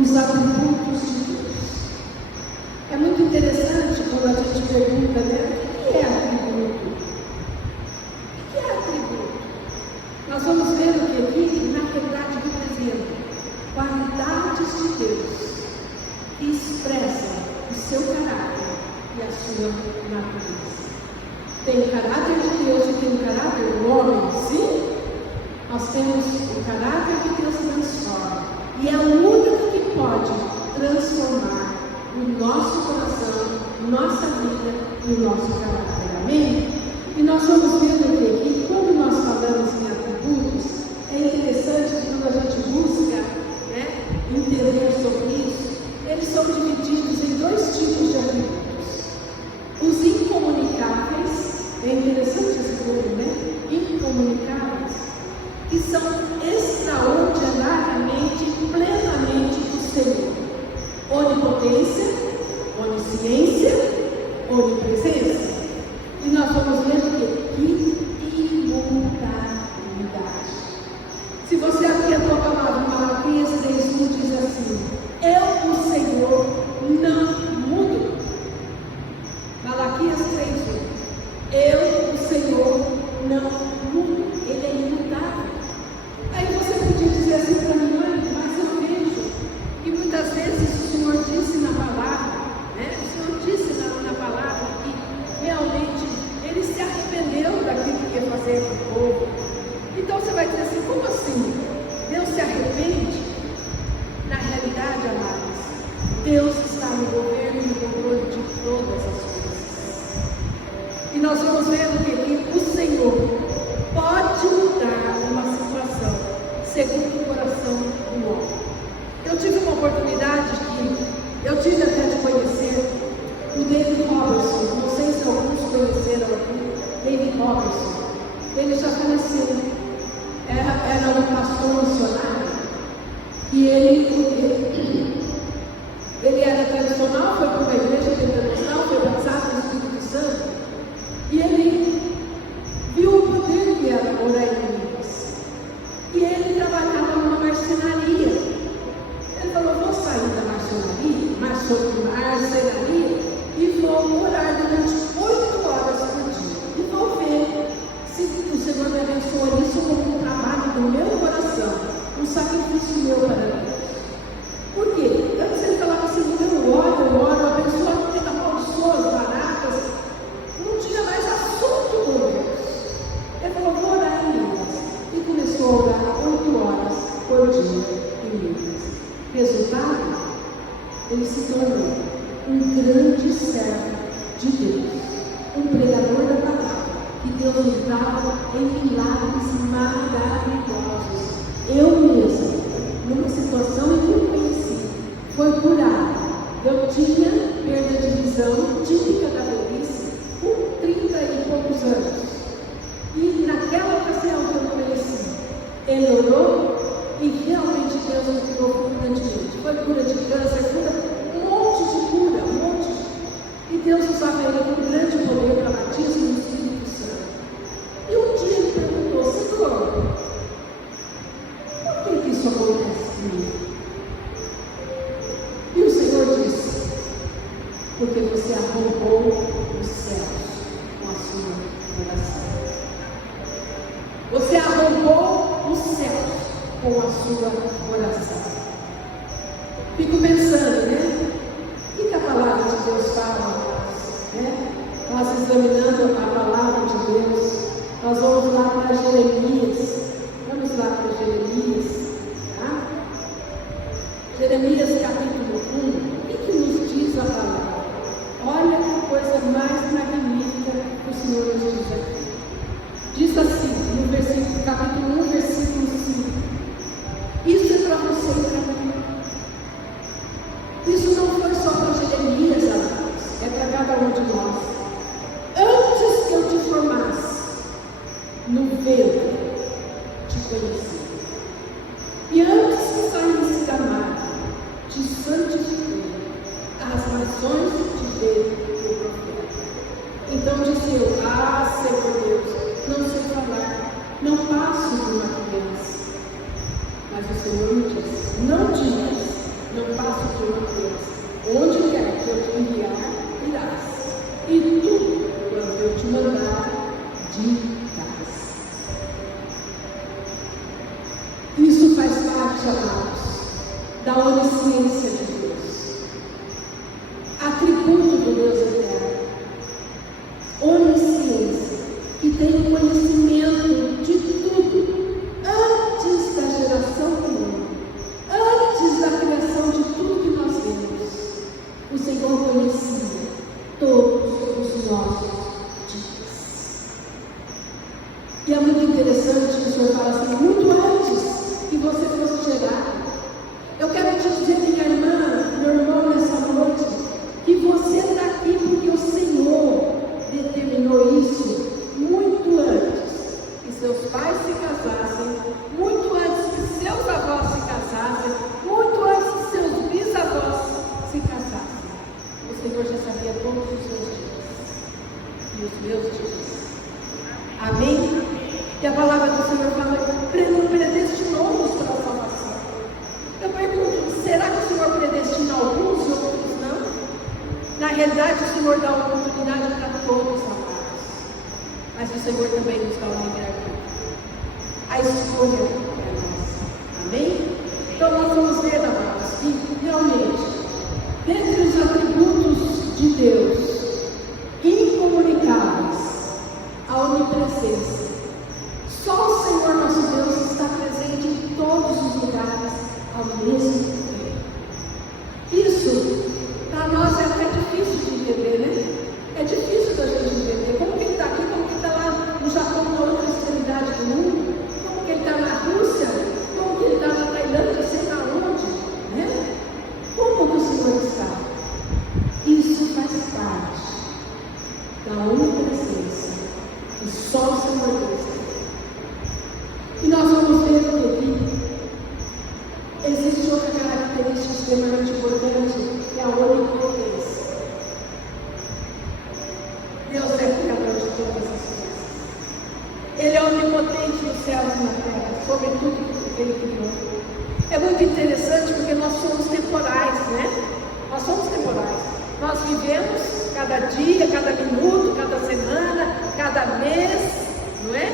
os atributos de Deus. É muito interessante quando a gente pergunta, né? O que é atributo? O que é atributo? Nós vamos ver o que aqui, na verdade, representa qualidades de Deus que expressam o seu caráter e a sua natureza. Tem o caráter de Deus e tem o caráter do homem, sim? Nós temos o caráter que Deus transforma. E é o único que pode transformar o nosso coração, nossa vida e o nosso caráter. Amém? E nós vamos ver que quando nós falamos em atributos, é interessante que quando a gente busca, né, entender sobre isso, eles são divididos em dois tipos de atributos. Os incomunicáveis, é interessante esse termo, né? Incomunicáveis, que são extraordinariamente, plenamente do Senhor. Onipotência, onisciência, onipresença. E nós vamos ver o que? Imutabilidade. Se você abrir a tua palavra, Malaquias 3:1 diz assim: eu, o Senhor, não mudo. Malaquias 3:1. Eu, o Senhor, não mudo. Ele é imutável. Aí você podia dizer assim para mim: mas eu vejo que muitas vezes o Senhor disse na palavra, né? O Senhor disse na palavra que realmente ele se arrependeu daquilo que ia fazer com o povo. Então você vai dizer assim: como assim? Deus se arrepende? Na realidade, amados, Deus está no governo e no controle de todas as coisas. E nós vamos ver que o Senhor pode mudar uma situação segundo o coração do homem. Eu tive uma oportunidade eu tive até de conhecer o David Robertson. Não sei se alguns conheceram aqui. David Robertson. Ele já faleceu. Era um pastor missionário. E ele era tradicional, foi para uma igreja tradicional, foi batizado no Espírito Santo. E ele viu o poder que era orar em línguas. E ele trabalhava numa marcenaria. Ele falou: vou sair da marcenaria e vou orar durante 8 horas por dia. E vou ver se o Senhor me abençoa isso como um trabalho do meu coração, um sacrifício meu para Deus. Por quê? Antes ele falava assim: eu oro, a pessoa que amaldiçoa as baratas, não tinha mais assunto com Deus. Ele falou: vou orar em línguas. E começou a orar 8 horas por dia em línguas. Resultado? Ele se tornou um grande servo de Deus, um pregador da palavra, que Deus usava em milagres maravilhosos. Eu mesma, numa situação em que eu conheci, foi curada. Eu tinha perda de visão típica da velhice com 30 e poucos anos. E naquela ocasião que eu conheci, ele orou e realmente Deus me curou grandemente. Foi cura de câncer, um monte de cura, um monte. E Deus usava ele com grande poder para batismo no Espírito Santo. E um dia ele perguntou: Senhor, por que isso acontece comigo? E o Senhor disse: porque você arrombou os céus com a sua oração. Você arrombou os céus com a sua oração. Fico pensando, né? O que a palavra de Deus fala? Né? Nós examinando a palavra de Deus, nós vamos lá para Jeremias. Vamos lá para Jeremias. Tá? Jeremias capítulo 1. O que nos diz a palavra? Olha que coisa mais magnífica que o Senhor nos diz aqui. Diz assim, no capítulo 1, versículo 5. Isso é para você e para mim. Isso não foi só para Jeremias, amados. É para cada um de nós. Antes que eu te formasse no ventre, te conheci. E antes que saísse da mar, te santifiquei. As nações te veem o profeta. Então disse eu: Senhor Deus, não sei falar, não passo de uma criança. Mas o Senhor me disse: não digas, não eu te enviar, irás. E tu, quando eu te mandar, dirás. Isso faz parte, amados, da onisciência de Deus. Atributo do Deus eterno. Onisciência, que tem o conhecimento de tudo, antes da geração do mundo, antes da criação de tudo que nós vemos. O Senhor conhecia todos os nossos dias. E é muito interessante que o Senhor fala assim, muito antes que você fosse gerado. Eu quero te dizer, minha irmã, meu irmão, nessa noite, que você está aqui porque o Senhor determinou isso muito antes que seus pais se casassem, muito antes que seus avós se casassem, muito antes que seus bisavós se casassem. O Senhor já sabia todos os seus dias e os meus dias. Amém? E a palavra do Senhor fala que não predestinou-nos para a salvação. Eu pergunto, será que o Senhor predestina alguns e outros não? Na realidade, o Senhor dá oportunidade para todos, amados. Mas o Senhor também nos dá o livre-arbítrio. A escolha é nossa. Amém? Então nós vamos ver, amados, que realmente, dentre os atributos de Deus, incomunicáveis, a onipresença. Só o Senhor nosso Deus está presente em todos os lugares ao mesmo tempo. Isso, para nós, é até difícil de entender, né? É difícil da gente entender. Como que ele está aqui, como que ele está lá no Japão, na outra extremidade do mundo? Como que ele está na Rússia? Como que ele está na Tailândia, sei lá onde? Né? Como que o Senhor está? Isso faz parte da onipresença. E só o Senhor Deus tem. E nós vamos ver que existe outra característica extremamente importante, que é a onipotência. Deus é criador de todas as coisas. Ele é onipotente nos céus e na terra, sobre tudo que ele criou. É muito interessante porque nós somos temporais, né? Nós somos temporais. Nós vivemos cada dia, cada minuto, cada semana, cada mês, não é?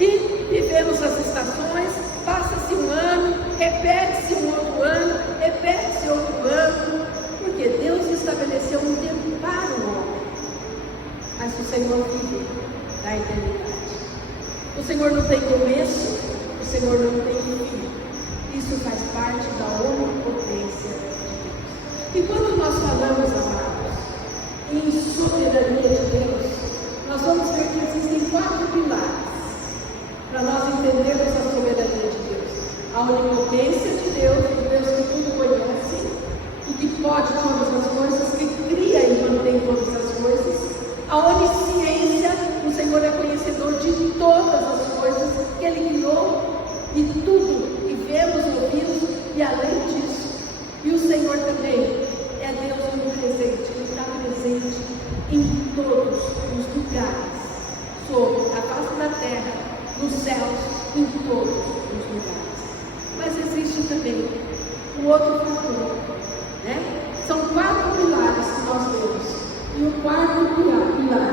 E vivemos as estações, passa-se um ano, repete-se um outro ano, repete-se outro ano, porque Deus estabeleceu um tempo para o homem. Mas o Senhor vive na eternidade. O Senhor não tem começo, o Senhor não tem fim. Isso faz parte da onipotência de Deus. E quando nós falamos, amados, em soberania de Deus, nós vamos ver que existem 4 pilares para nós entendermos a soberania de Deus. A onipotência de Deus, o Deus que tudo conhece e que pode todas as coisas, que cria e mantém todas as coisas. A onisciência, o Senhor é conhecedor de todas as coisas que Ele criou e tudo que vemos, ouvimos e além disso. E o Senhor também é Deus onipresente, Ele está presente em todos os lugares, sobre a face da terra, nos céus, em todos os lugares. Mas existe também o outro fator, né? São 4 pilares que nós temos. E o quarto pilar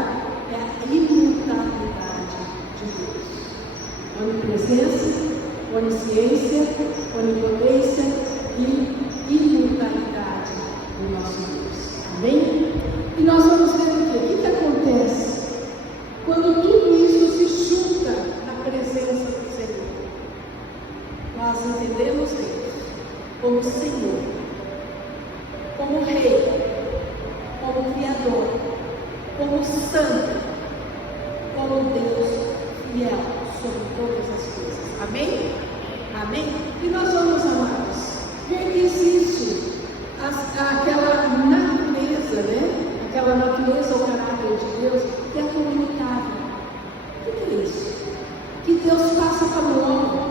é a imutabilidade de Deus. Onipresença, onisciência, onipotência e imutabilidade do nosso Deus. Amém? E nós vamos ver o que acontece quando tudo isso se junta na presença do Senhor. Nós entendemos Deus como Senhor, como Rei, como Criador, como Santo, como Deus fiel sobre todas as coisas. Amém? Amém? E nós vamos, amados, ver que existe aquela natureza, né? Aquela natureza ou caráter de Deus que é comunicável. O que é isso? Que Deus passa para o homem.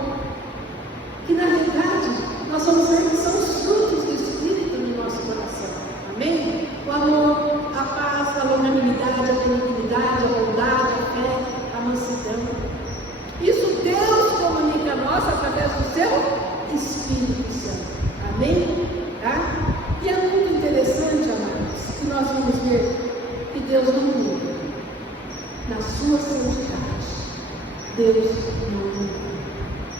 Que na realidade nós vamos ver que são os frutos do Espírito no nosso coração. Amém? O amor, a paz, a longanimidade, a benignidade, a bondade, a fé, a mansidão. Isso Deus comunica a nós através do seu Espírito Santo. Amém? Tá? E é muito interessante, amados, na sua santidade. Deus não muda.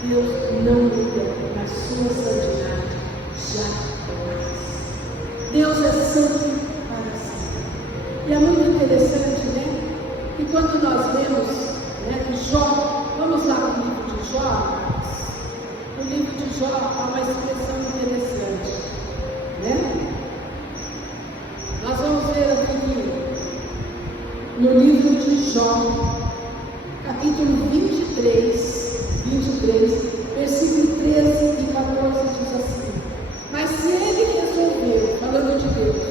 Deus não muda na sua santidade jamais. Deus é santo para sempre. E é muito interessante, né? Que quando nós vemos, né, Jó, vamos lá no livro de Jó. No livro de Jó há uma expressão interessante, né? Nós vamos ver aqui no livro de Jó, capítulo 23, versículo 13 e 14 diz assim: mas se ele resolveu, falando de Deus,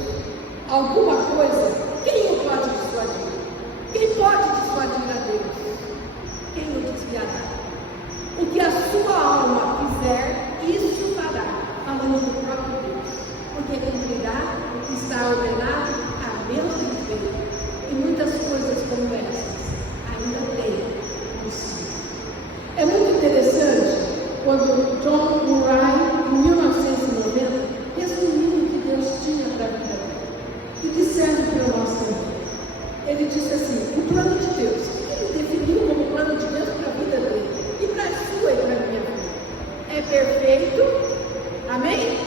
alguma coisa, quem o pode dissuadir? Quem pode dissuadir a Deus? Quem o desviará? O que a sua alma quiser, isso fará, falando do próprio Deus, porque cumprirá o que está ordenado a meu respeito. E muitas coisas como essas ainda tem possível. É muito interessante quando John Murray, em 1990, resumiu o que Deus tinha para a vida dele e discerne para nós também. Ele disse assim: o plano de Deus, ele definiu como plano de Deus para a vida dele e para a sua e para a minha vida, é perfeito. Amém?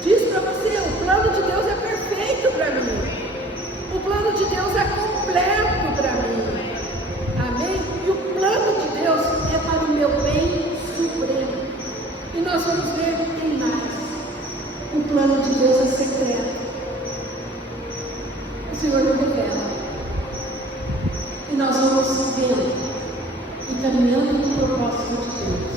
Diz para você: o plano de Deus é perfeito para mim. O plano de Deus é completo para mim. Amém? E o plano de Deus é para o meu bem supremo. E nós vamos ver que tem mais. O plano de Deus é secreto. O Senhor não revela. E nós vamos vendo e caminhando no propósito de Deus,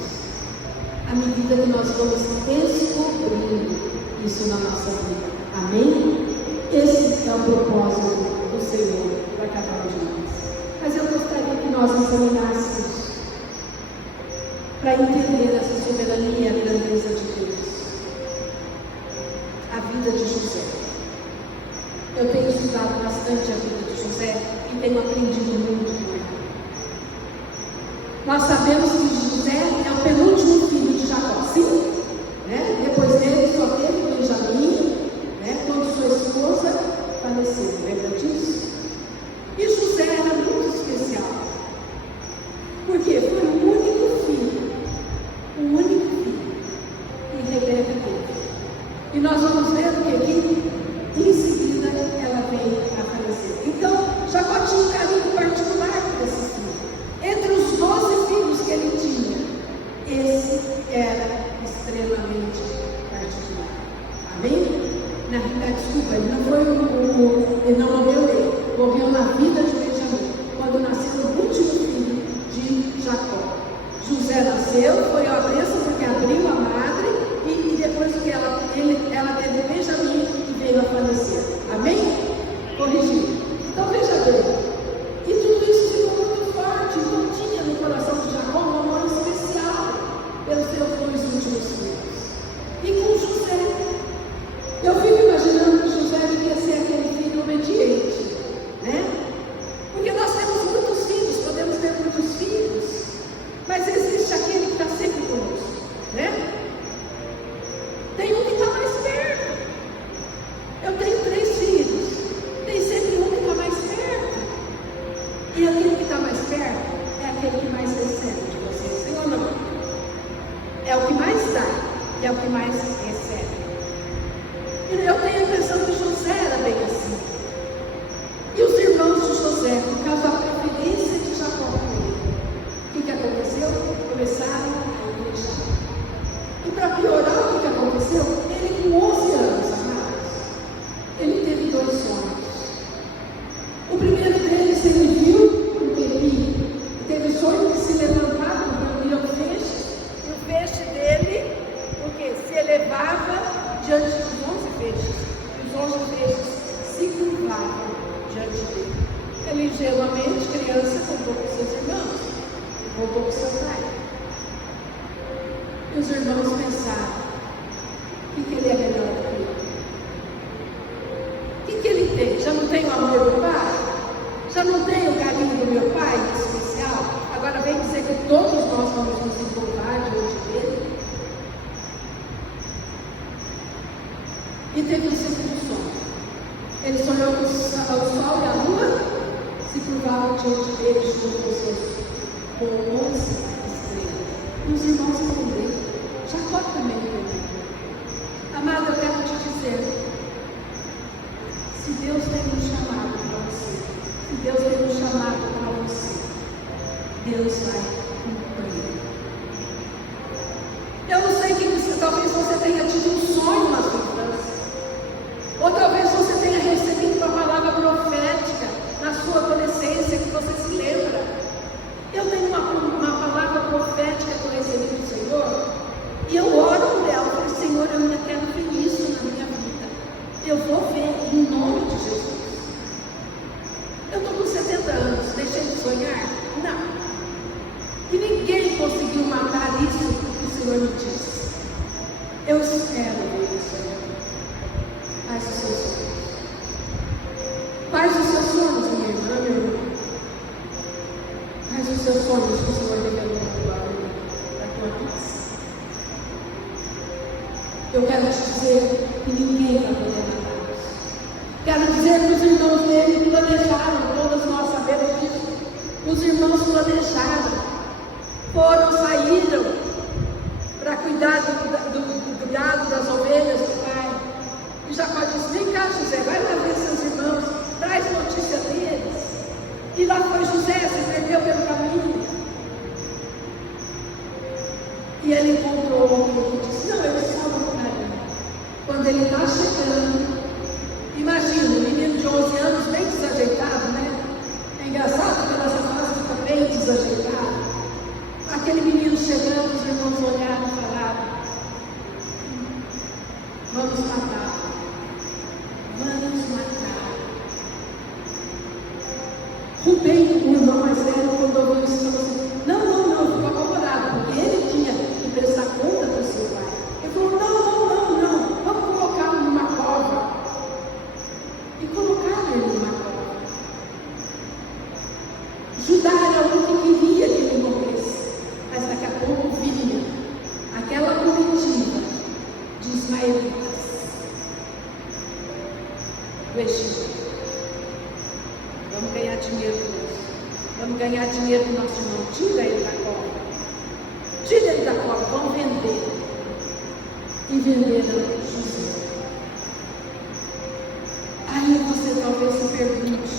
à medida que nós vamos descobrindo isso na nossa vida. Amém? Esse é o propósito do Senhor para cada um de nós. Mas eu gostaria que nós examinássemos para entender essa soberania e a grandeza de Deus, a vida de José. Eu tenho estudado bastante a vida de José e tenho aprendido muito com ele. Nós sabemos que José é o penúltimo filho de Jacó, sim? Né? Depois dele só teve Benjamim, né? Quando sua esposa faleceu, lembra disso? E José era muito especial, porque foi o único filho que Rebeca teve. E nós vamos ver o que aqui, em seguida, ela veio a falecer. Então, Jacó tinha um carinho particular por esse filho. Entre os 12 filhos que ele tinha, esse era extremamente particular. Amém? Desculpa, ele não foi ele não morreu nele, morreu na vida de Benjamim, quando nasceu o último filho de Jacó. José nasceu, foi a bênção porque abriu a madre, e depois que ela teve Benjamim e veio a falecer. Amém? Corrigido. Então veja bem, e tudo isso ficou muito forte, então tinha no coração de Jacó um amor especial pelos seus 2 últimos filhos. E com José, eu fico imaginando que José devia ser aquele filho obediente, né? Porque nós temos muitos filhos, podemos ter muitos filhos, mas existe aquele que está sempre conosco, né? Tem um que está mais perto. Eu tenho 3 filhos, tem sempre um que está mais perto. E aquele que está mais perto é aquele que mais recebe de você, sim ou não? É o que mais dá e é o que mais recebe. Eu tenho a impressão que José era bem assim. E os irmãos de José, por causa da preferência de Jacó por ele, o que aconteceu? Começaram a deixar. E para piorar, o que aconteceu? Ele com 11 anos, amados, ele teve 2 sonhos. O primeiro deles, ele viu um pepino. Teve sonho que se levantava, reuniam peixes, e o peixe dele, porque se elevava diante dos 11 peixes, e os 11 peixes se curvavam diante dele. Ele, ingenuamente, criança, contou com seus irmãos, contou com seu pai. E os irmãos pensaram: o que ele é melhor do que eu? O que ele tem? Já não tem o amor do pai? Já não tem o carinho do meu pai especial? Agora vem dizer que todos nós vamos nos encontrar diante dele? E teve um segundo sonho. Ele sonhou com o sol e a lua se curvavam diante dele junto com seus 11 estrelas. E os irmãos entenderam. Jacó também entendeu. Amado, eu quero te dizer, se Deus tem um chamado para você, se Deus tem um chamado para você, Deus vai cumprir. Eu não sei que talvez você tenha tido um sonho na sua infância, ou talvez você tenha recebido uma palavra profética na sua adolescência que você se lembra. Eu tenho uma palavra profética que eu recebi do Senhor, e eu oro por ela, porque Senhor, eu ainda quero ver isso na minha vida. Eu vou ver em nome de Jesus. Eu estou com 70 anos, deixei de sonhar? Não. E ninguém conseguiu matar isso que o Senhor me disse. Eu espero ver o Senhor. Faz os seus sonhos. Faz os seus sonhos, minha irmã, meu irmão. Faz os seus sonhos que o Senhor revelou na tua casa. Eu quero te dizer que ninguém vai poder matar isso. Quero dizer que os irmãos dele planejaram, todos nós sabemos disso. Os irmãos planejaram. Saíram para cuidar do gado, das ovelhas do pai. E Jacó disse: vem cá, José, vai lá ver seus irmãos, traz notícia deles. E lá foi José, se perdeu pelo caminho. E ele encontrou o homem e disse: não, eu estava no caminho. Quando ele está chegando, imagina, um menino de 11 anos bem desajeitado, né? É engraçado que nessa fase fica bem desajeitado. Aquele menino chegando, os irmãos olharam e falaram: vamos matar. Vamos matar. Rubem, o irmão mais velho, quando ouviu isso, falou assim: não, ficou apavorado, porque ele tinha que prestar conta para o seu pai. Ele falou: não, vamos colocá-lo numa cova. E colocaram ele numa cova. Judá era o que queria que ele morresse. Mas daqui a pouco viria aquela comitiva de ismaelitas do Egito. Vamos ganhar dinheiro com isso. Vamos ganhar dinheiro do nosso irmão. Tira ele da cova. Tira ele da cova. Vamos vender. E venderam José. Aí você talvez se pergunte: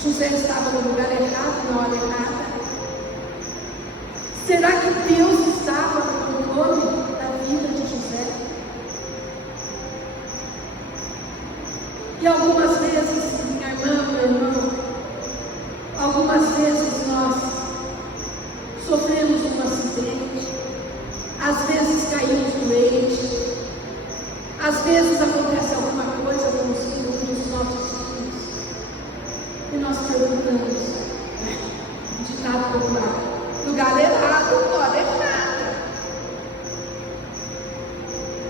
José estava no lugar errado, na hora errada? Será que Deus estava no controle da vida de José? E algumas vezes, minha irmã, meu irmão, algumas vezes nós sofremos um acidente, às vezes caímos doentes, às vezes acontece alguma coisa com os filhos dos nossos filhos, e nós perguntamos, ditado popular: lugar errado, hora errada.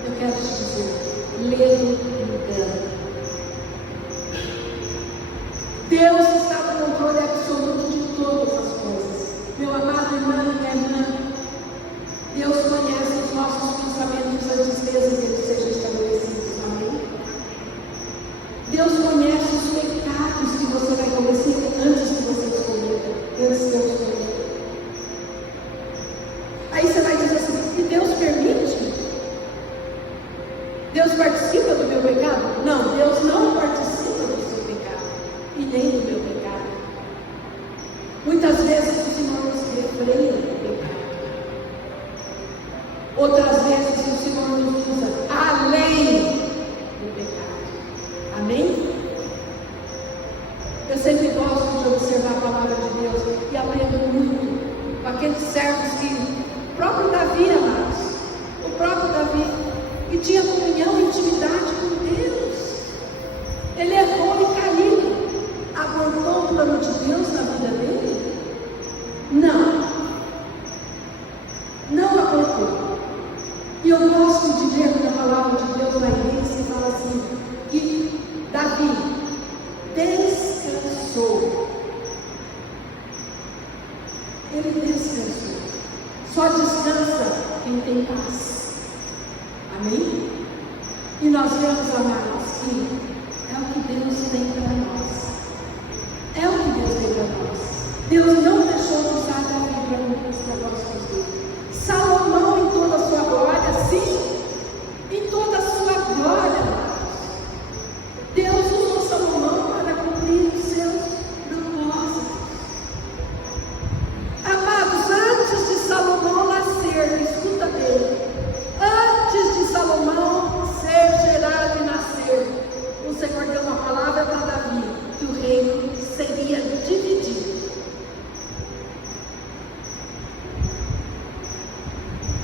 Eu quero te dizer: medo engana. Deus está no controle absoluto de todas as coisas. Meu amado irmão e minha irmã, Deus conhece os nossos pensamentos antes mesmo que eles sejam estabelecidos. Amém? Deus conhece os pecados que você vai cometer antes que você escolher, antes de eu escolher. Aí você vai dizer assim: e Deus permite? Deus participa do meu pecado? Não, Deus não participa do seu pecado e nem do meu pecado. Muitas vezes o Senhor nos refreia do pecado. Outras vezes o Senhor nos usa além do pecado. Amém? Eu sempre gosto de observar a palavra de Deus e aprendo muito com aqueles servos que o próprio Davi, amados, o próprio Davi, que tinha comunhão e intimidade com Deus. Ele errou e caiu. Abortou o plano de Deus na vida dele? Não abortou. E eu gosto de ver na palavra de Deus na igreja que fala assim, que Davi descansou. Ele descansou. Só descansa quem tem paz. Amém? E nós vemos, amados, que é o que Deus tem para nós. É o que Deus tem para nós. Deus não deixou de usar Davi para cumprir os propósitos dele. Salomão, em toda a sua glória, sim, em toda a sua glória, Deus usou Salomão para cumprir os seus propósitos. Amados, antes de Salomão nascer, escuta bem, antes de Salomão ser gerado e nascer, o Senhor deu uma palavra para Davi, que o reino seria dividido.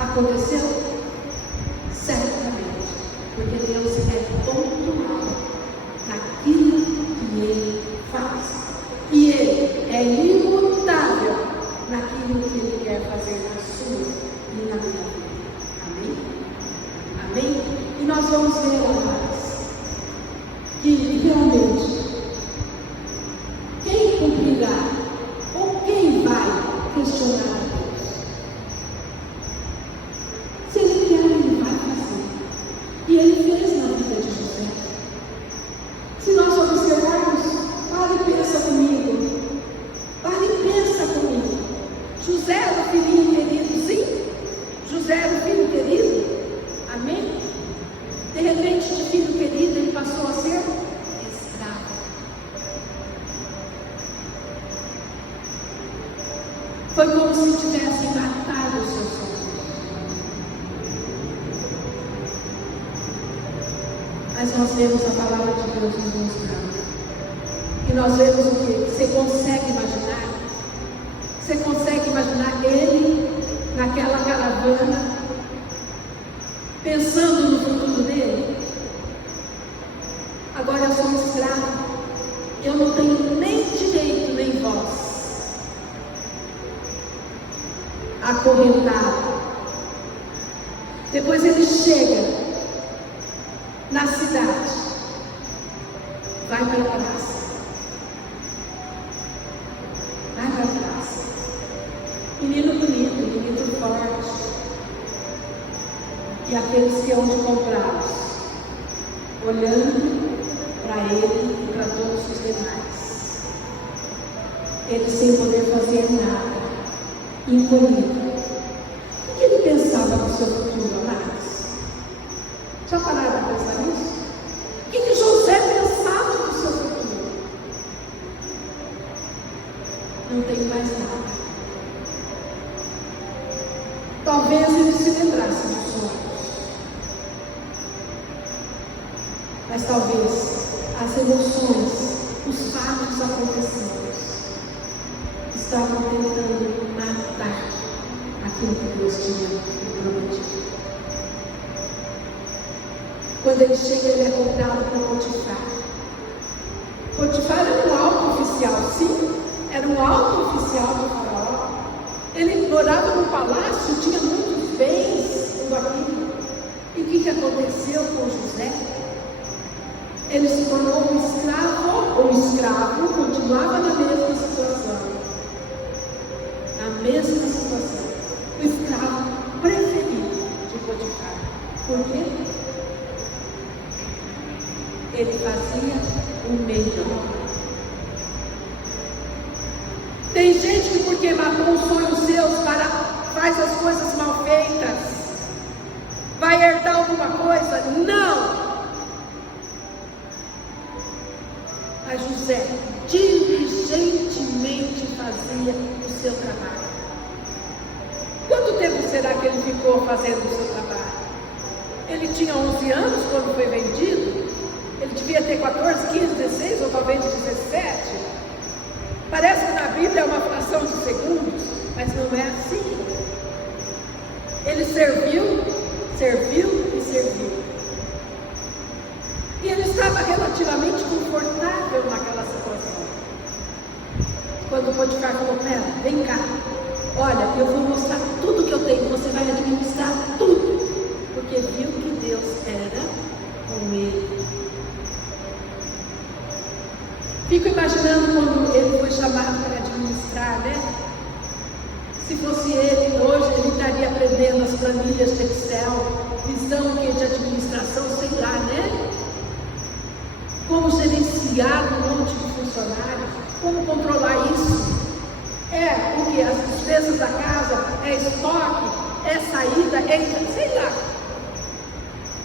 Aconteceu? Certamente, porque Deus é pontual naquilo que Ele faz. E Ele é imutável naquilo que Ele quer fazer na sua e na minha vida. Amém? Amém? E nós vamos ver, amados, que realmente quem cumprirá ou quem vai questionar a Deus? Se Ele quer, Ele vai fazer. E Ele fez na vida de José. Se nós observarmos, para e pensa comigo. Para e pensa comigo. José era o filhinho querido, sim? José era o filho querido? Amém? De repente, de filho querido, ele passou a ser escravo. Foi como se tivesse matado os seus sonhos. Mas nós vemos a palavra de Deus nos mostrando. E nós vemos o que? Você consegue imaginar? Você consegue imaginar ele naquela caravana, pensando no futuro dele? Agora eu sou escravo, eu não tenho nem direito nem voz. Acorrentado. Depois ele chega na cidade, vai para a praça, menino bonito, menino forte, e aqueles que hão de comprá-los, olhando para ele e para todos os demais, ele sem poder fazer nada, encolhido. O que ele pensava no seu futuro, amados? Já pararam para pensar nisso? O que José pensava no seu futuro? Não tem mais nada. Talvez ele se lembrasse dos sonhos, mas talvez as emoções, os fatos acontecidos, estavam tentando matar aquilo que Deus tinha prometido. Quando ele chega, ele é comprado por Potifar. Potifar era um alto oficial, sim, era um alto oficial do faraó. Ele morava no palácio, tinha muitos bens, tudo aquilo. E o que aconteceu com José? Ele se tornou um escravo, ou escravo, continuava na mesma situação. Na mesma situação. O escravo preferido de Potifar. Por quê? Ele fazia o melhor. Tem gente que porque matou os sonhos seus faz as coisas mal feitas, vai herdar alguma coisa? Não! Mas José diligentemente fazia o seu trabalho. Quanto tempo será que ele ficou fazendo o seu trabalho? Ele tinha 11 anos quando foi vendido? Ele devia ter 14, 15, 16 ou talvez 17. Parece que na Bíblia é uma fração de segundos, mas não é assim. Ele serviu. E ele estava relativamente confortável naquela situação. Quando o Potifar falou: pera, vem cá, olha, eu vou mostrar tudo que eu tenho, você vai administrar tudo. Porque viu que Deus era com ele. Fico imaginando quando ele foi chamado para administrar, né? Se fosse ele, hoje ele estaria aprendendo as planilhas de Excel, visão de administração, sei lá, né? como gerenciar um monte de funcionários, como controlar isso. É o que? As despesas da casa, é estoque, é saída, sei lá.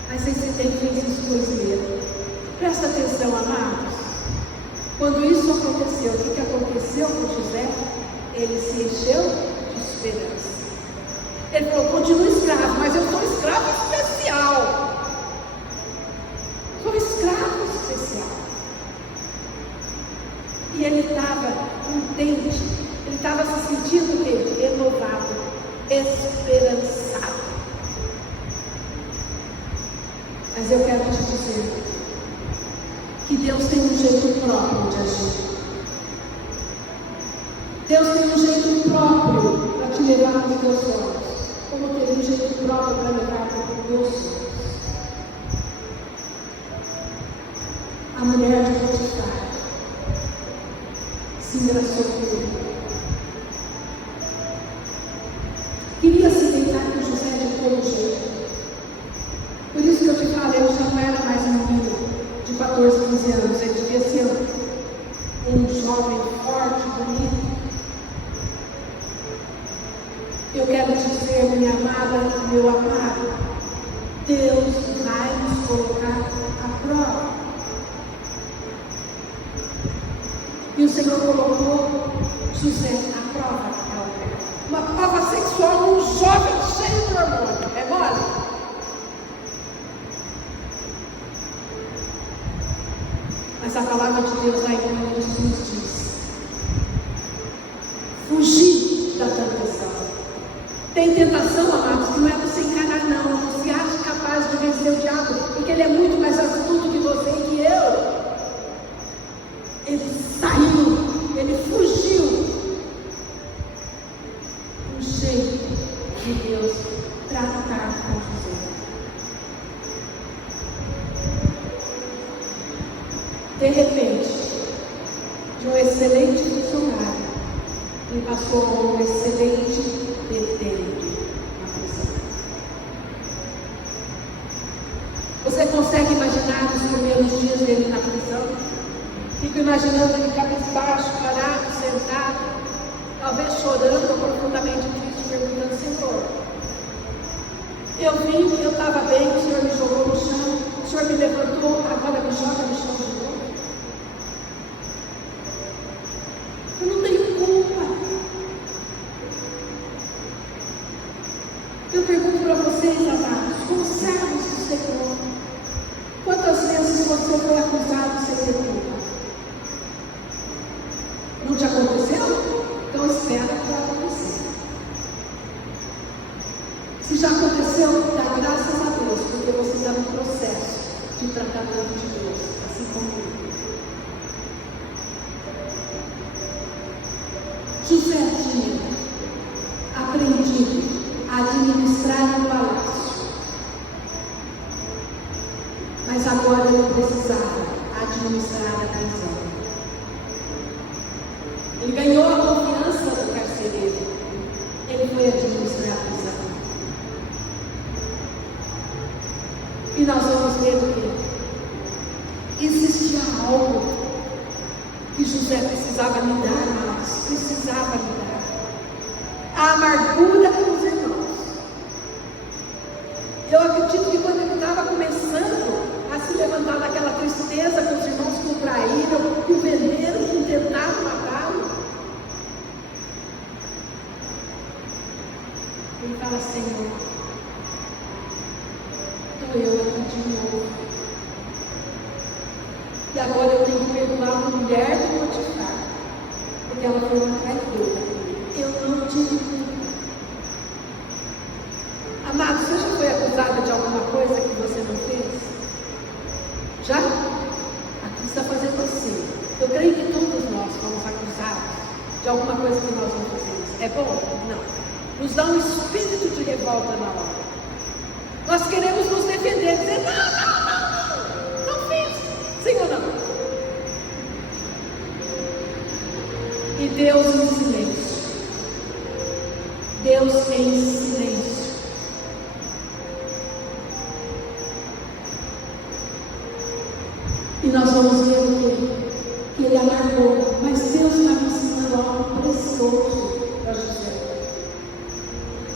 Mas aí você tem que fazer isso com esmero. Presta atenção, amados. Quando isso aconteceu, o que aconteceu com José? Ele se encheu de esperança. Ele falou: continuo escravo, mas eu sou escravo especial. Sou escravo especial. E ele estava contente, ele estava se sentindo o quê? Renovado, esperançado. Mas eu quero te dizer que Deus tem um jeito próprio de agir. Deus tem um jeito próprio para te levar nos teus olhos, como teve um jeito próprio para levar para os meus olhos. A mulher de Potifar se engraçou com ele. Queria se deitar com José de todo jeito. Por isso que eu te falei, eu já não era mais um menino de 14, 15 anos. Ele devia ser um jovem forte, bonito. Eu quero te dizer, minha amada, meu amado, Deus vai nos colocar à prova. E o Senhor colocou José à prova. Uma prova sexual num jovem cheio de hormônio. É mole? Mas a palavra de Deus lá em Números nos diz: fugir da tentação. Tem tentação, amados, que não é você encarar, não. Não se acha capaz de vencer o diabo, porque ele é muito mais astuto que você e que eu. Ele saiu, ele fugiu. O jeito de Deus tratar com José. De repente, de um excelente funcionário, ele passou a um excelente detento na prisão. Você consegue imaginar os primeiros dias dele na prisão? Fico imaginando ele cabisbaixo, parado, sentado, talvez chorando profundamente triste, perguntando: Senhor, eu vim, eu estava bem, o Senhor me jogou no chão, o Senhor me levantou, agora me joga no chão de novo. Eu não tenho culpa. Eu pergunto para vocês, amados, como servos do Senhor, quantas vezes você foi acusado sem ter culpa? Não te aconteceu? Então espera que vai acontecer. Se já aconteceu, dá graças a Deus, porque você está no processo de tratamento de Deus, assim como eu. José tinha aprendido a administrar o palácio, mas agora ele precisava administrar a prisão. Ele ganhou a confiança do carcereiro. Ele foi administrar a prisão. E nós vamos ver o quê? Existia algo que José precisava lidar, mas precisava lidar. A amargura com os irmãos. Eu acredito que quando ele estava começando a se levantar daquela tristeza com os irmãos que o traíram, que o venderam, que tentaram matá-lo, ele fala: Senhor, estou eu aqui de novo. E agora eu tenho que perdoar a mulher de Potifar, porque ela foi uma traidora. Eu não tive culpa. Amado, você já foi acusada de alguma coisa que você não fez? Já? Aqui está fazendo assim. Eu creio que todos nós fomos acusados de alguma coisa que nós não fizemos. É bom? Não. Nos dá um espírito de revolta na hora. Nós queremos nos defender, dizer: não fiz. Sim ou não? E Deus em silêncio. Deus em silêncio. E nós vamos ver que ele alargou, mas Deus está me ensinando algo precioso para José.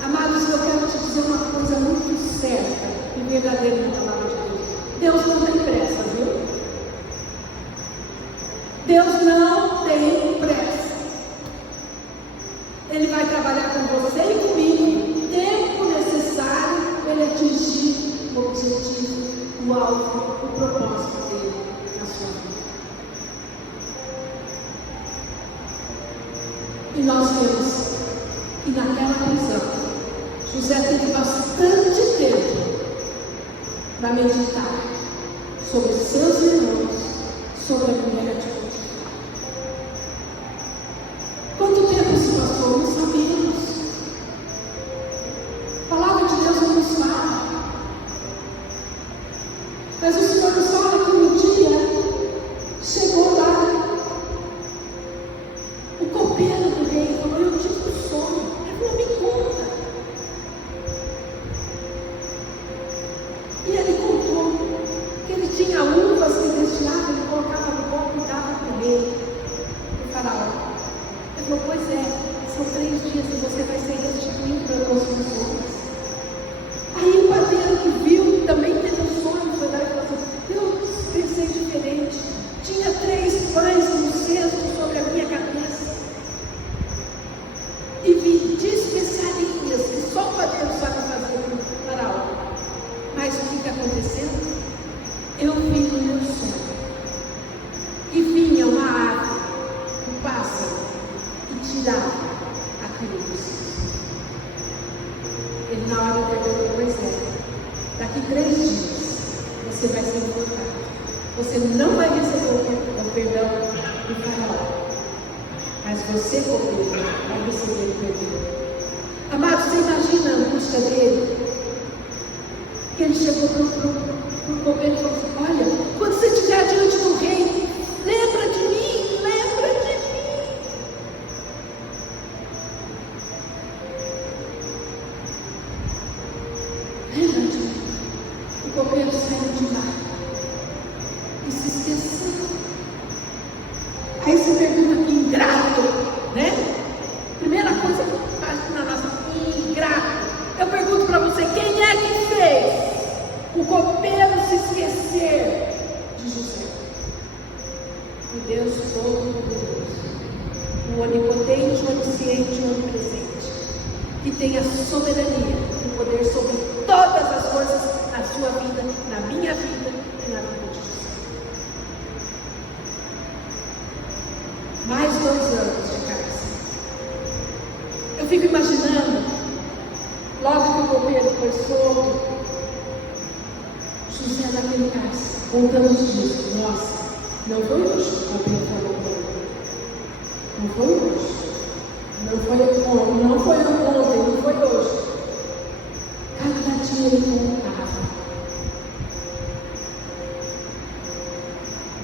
Amados, eu quero te dizer uma coisa muito certa e verdadeira na palavra de Deus. Deus não tem pressa, viu? Deus não tem pressa. Ele vai trabalhar com você e comigo o tempo necessário para ele atingir o objetivo, o alvo, o propósito dele na sua vida. E nós vemos que naquela prisão, José teve bastante tempo para meditar sobre seus irmãos, sobre a mulher de Potifar. Quanto tempo se passou? Não sabemos. A palavra de Deus não nos fala. Mas o Senhor nos fala que um dia chegou lá o copeiro do rei e falou: eu tive um sonho. Ele falou: me conta. E ele contou que ele tinha uvas que destilava, ele colocava no copo e dava para o rei, o faraó. Ele falou: pois é, são 3 dias e você vai ser restituído pelas suas uvas. Aí o padeiro que viu, também teve um sonho, foi lá e falou assim: eu pensei diferente, tinha 3 pães no cesto sobre a minha cabeça, e vi de especiarias que só o padeiro sabe fazer com o faraó. Mas o que está acontecendo? Eu vi no meu sonho que vinha uma ave, um pássaro, e tirava aquilo do cesto. Ele na hora perguntou: pois é, daqui 3 dias você vai ser enforcado. Você não vai receber o perdão do faraó, mas você, copeiro, vai receber o perdão. Amado, você imagina a angústia dele? Que ele chegou para o copeiro e falou assim: olha, quando você estiver diante do rei, lembra de mim, lembra de mim. Lembra de mim. O copeiro saiu de lá e se esqueceu. Aí você pergunta: que ingrato, né? Primeira coisa que faz na nossa ingrato. Eu pergunto para você: quem é que fez o copeiro se esquecer de José? O Deus Todo-Poderoso, o onipotente, o onisciente, o onipresente, que tem a soberania, o poder sobre todas as coisas na sua vida, na minha vida e na vida de José. Mais 2 anos de cárcere. Eu fico imaginando, logo que o copeiro foi solto, José naquele cárcere, contando os dias. Nossa, não foi hoje que o copeiro falou comigo. Não foi hoje. Não foi ontem, não foi hoje. Cada dia ele contava.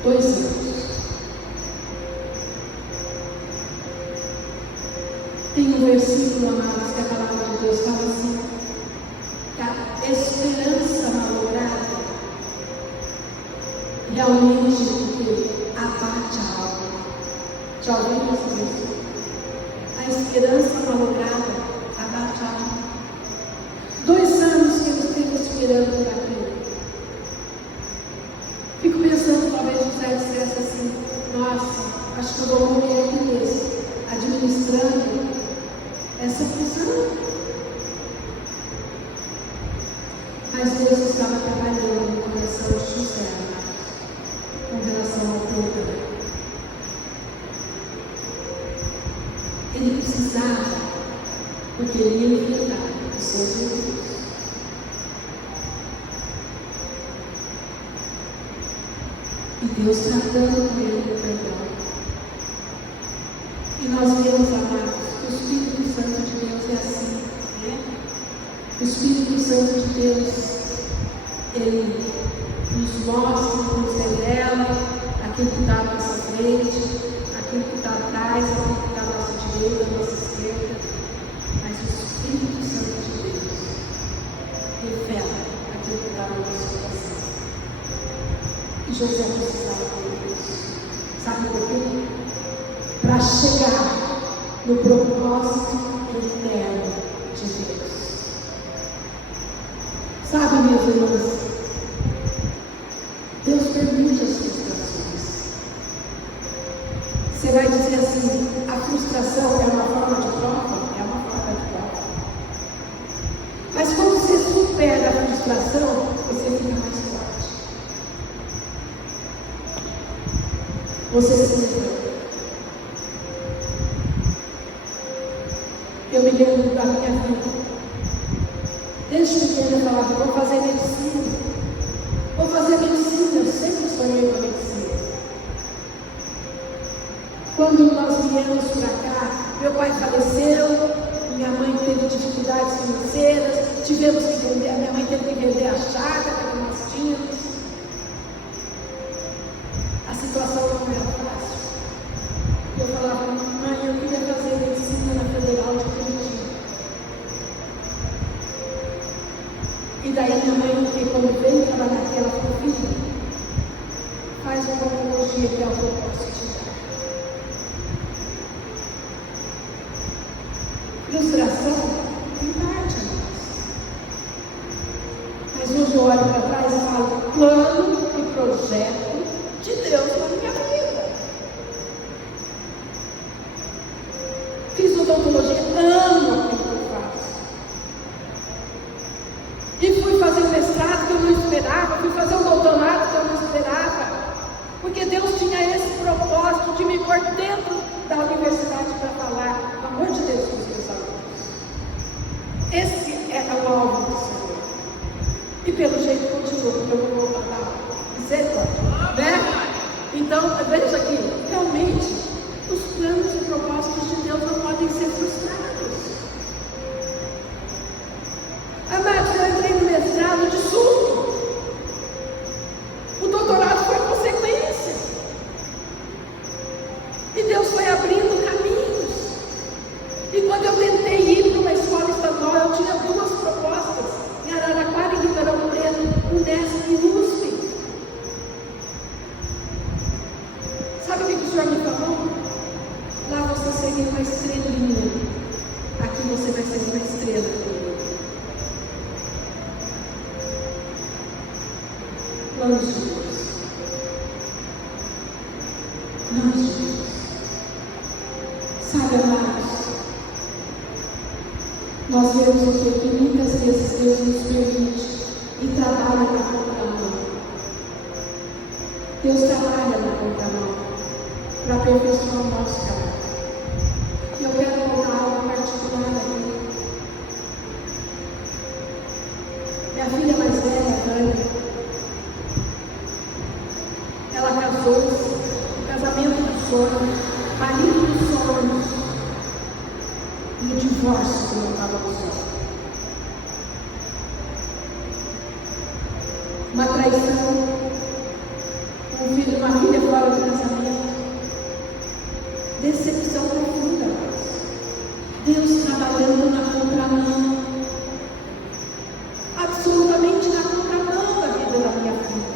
2 anos. Tem um versículo, amados, que a palavra de Deus fala assim: que a esperança malograda realmente abate a alma. Já ouviu esse versículo? A esperança malograda abate a alma. 2 anos que ele esteve esperando por aquilo. Fico pensando, talvez José dissesse assim: nossa, acho que eu vou morrer aqui mesmo, administrando essa prisão. Mas Deus estava trabalhando no coração de José, com relação ao perdão. Ele precisava, porque ele ia enfrentar os seus inimigos. E Deus tratando com ele o perdão. E nós vemos, amados, que o Espírito Santo de Deus é assim, né? O Espírito Santo de Deus, ele nos mostra, nos revela aquilo que está à nossa frente, aquilo que está atrás, aquilo que está à nossa direita, à nossa esquerda. Mas o Espírito Santo de Deus revela aquilo que está no nosso coração. E José precisava ter isso. Sabe por quê? Para chegar no propósito eterno de Deus. Sabe, meus irmãos, Deus permite as frustrações. Você vai dizer assim, a frustração é uma forma de prova? É uma forma de prova. Mas quando você supera a frustração, você fica mais forte. Você se lembra. Eu me lembro da minha vida. Desde pequena eu falava, vou fazer medicina. Vou fazer medicina. Eu sempre sonhei com a medicina. Quando nós viemos para cá, meu pai faleceu, minha mãe teve dificuldades financeiras, tivemos que vender, a minha mãe teve que vender a chácara que nós tínhamos. A situação não era fácil. Eu falava, mãe, eu queria fazer medicina na Federal de Curitiba. E daí minha mãe, quando veio trabalhar aqui, ela falou, filha, faz uma oncologia que é o que eu posso te dar. Frustração tem parte a nós. Mas hoje eu olho para trás e falo, plano e projeto de Deus na minha vida. Fiz odontologia, amo aquilo que eu faço. E fui fazer um mestrado que eu não esperava, fui fazer um doutorado que eu não esperava, porque Deus tinha esse propósito de me pôr dentro da universidade para falar, pelo amor de Deus, com os meus alunos. Esse era o alvo do Senhor. E pelo jeito continua, porque eu não vou falar. Né? Então, veja aqui, realmente, os planos e propósitos de Deus não podem ser frustrados. Amados, eu entrei no mestrado de susto. O doutorado foi consequência. E Deus foi abrindo caminhos. E quando eu tentei ir para uma escola estadual, eu tinha duas propostas. Em Araraquara e Ribeirão Preto, Unesp e USP. Sabe o que o Senhor me falou? Lá você seria uma estrelinha. Aqui você vai ser uma estrela. Planos de Deus. Planos de Deus. Sabe, amados, nós vemos aqui que muitas vezes Deus nos permite e trabalha na contramão. Deus trabalha na contramão para aperfeiçoar o nosso caráter. E eu quero contar algo particular aqui. Minha filha mais velha, Vânia, ela casou-se, o casamento dos sonhos, marido dos sonhos, e o divórcio que não estava no sonho. Uma traição, um filho, uma filha fora do casamento, decepção profunda. Deus trabalhando na contramão, absolutamente na contramão da vida da minha filha.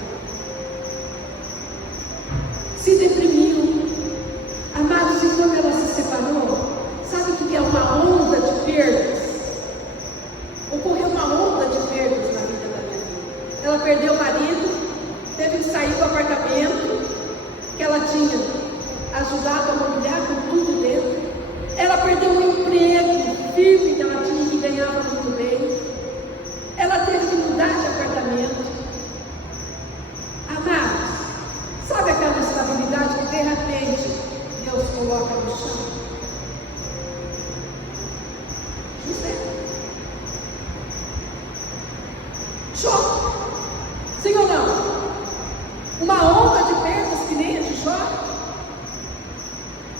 Se deprimiu. Amados, e quando ela se separou, sabe o que é uma onda de perdas? Ocorreu uma onda de perdas na vida da minha filha. Ela perdeu o marido, teve que sair do apartamento que ela tinha ajudado a mobiliar com tudo dentro. Ela perdeu o emprego firme que ela tinha, que ganhava muito bem. Ela teve que mudar de apartamento. Amados, sabe aquela estabilidade que de repente Deus coloca no chão? José. Jó. Sim ou não? Uma onda de perdas que nem a de Jó.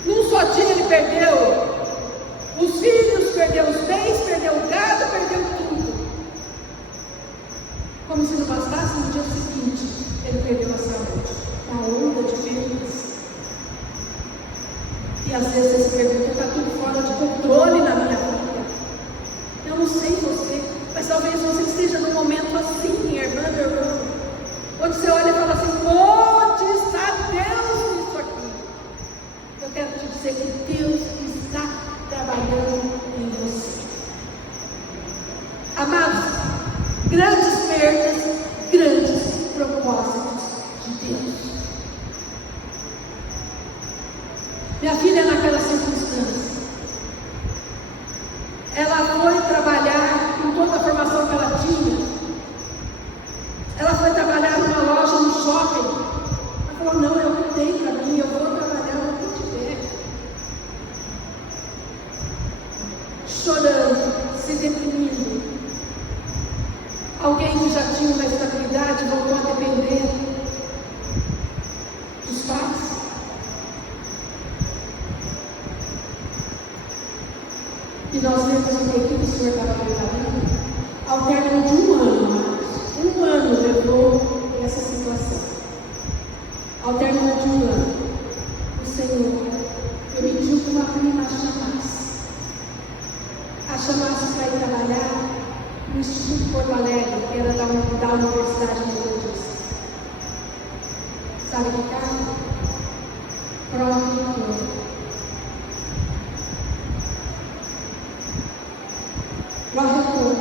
Num só dia ele perdeu os filhos, perdeu os bens, perdeu o gado, perdeu tudo. Como se não bastasse, no dia seguinte ele perdeu a saúde. Uma onda de perdas. E às vezes você se pergunta, está tudo fora de controle na minha vida. Eu não sei você, mas talvez você esteja num momento assim, minha irmã, meu irmão, onde você olha e fala assim, Ela foi trabalhar numa loja, no shopping. Ela falou, não, eu não tenho para mim, eu vou trabalhar no que tiver. Chorando, se deprimindo. Alguém que já tinha uma estabilidade voltou a depender dos pais. E nós vemos o que o Senhor estava preparando. Ao término de um ano levou essa situação. Ao término de um ano, o Senhor permitiu que uma prima a chamasse para ir trabalhar no Instituto Porto Alegre, que era da Universidade de Metodista. Sabe que cargo? Pró-reitor. Pró-reitor.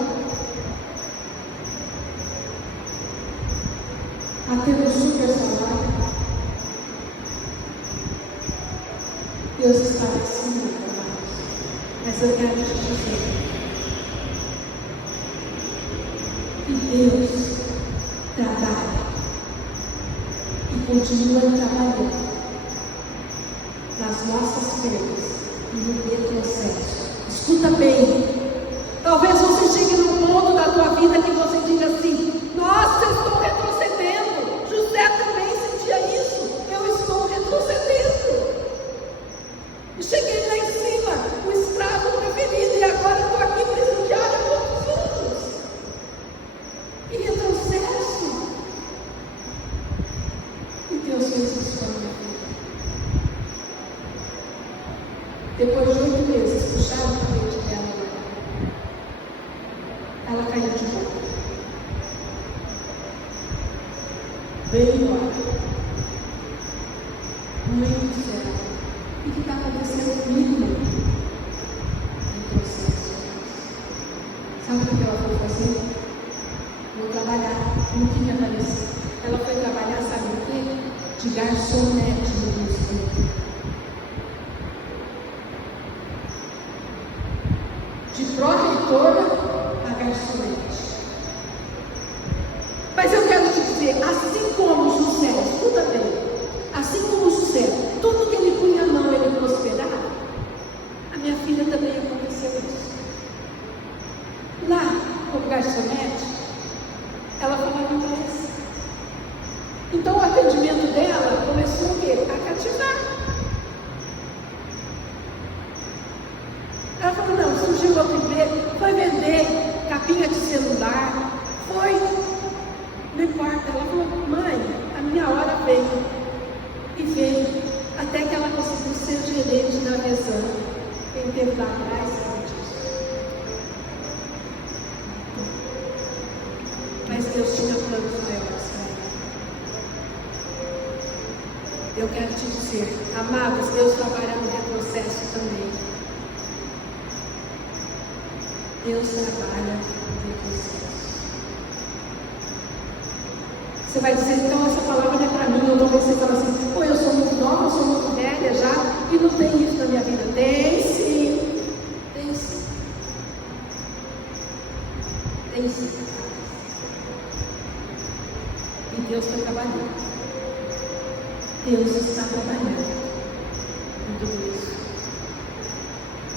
A ter um super salário. Deus está acima, mas eu quero te dizer que Deus trabalha e continua trabalhando nas nossas perdas e no retrocesso. Escuta bem. Talvez você chegue num ponto da tua vida que você diga assim: nossa, eu estou retrocedendo. José também sentia isso. Eu estou retrocedendo. E cheguei lá em cima, o escravo preferido, e agora estou aqui presidiário há poucos anos. E retrocesso. E Deus fez isso para minha vida. Depois de 8 meses, puxaram o cabelo dela. Ela caiu de volta. Veio lá. Mãe do céu. O que está acontecendo comigo? Retrocesso. Sabe o que ela foi fazer? Vou trabalhar. Não queria aparecer. Ela foi trabalhar, sabe o quê? De garçonete no ministério. De pró-reitora a garçonete. Mas eu quero te dizer, assim como José, escuta bem, assim como José, tudo que ele punha a mão ele prosperava, a minha filha também aconteceu isso. Lá, como garçonete, ela falava inglês. Então o atendimento dela começou o quê? A cativar. Ela falou, não, surgiu outro emprego, foi vender capinha de celular, foi, não importa. Ela falou, mãe, a minha hora veio. E veio, até que ela conseguiu ser gerente da Mesão. Quem teve lá atrás sabe disso. Mas Deus tinha planos maiores para ela. Eu quero te dizer, amados, Deus trabalha no retrocesso também. Deus trabalha no retrocesso. Você vai dizer, então essa palavra não é para mim. Ou talvez você fale assim, pô, eu sou muito nova, eu sou muito velha já, e não tem isso na minha vida. Tem sim. Tem sim. Tem sim. E Deus está trabalhando. Deus está trabalhando em tudo isso.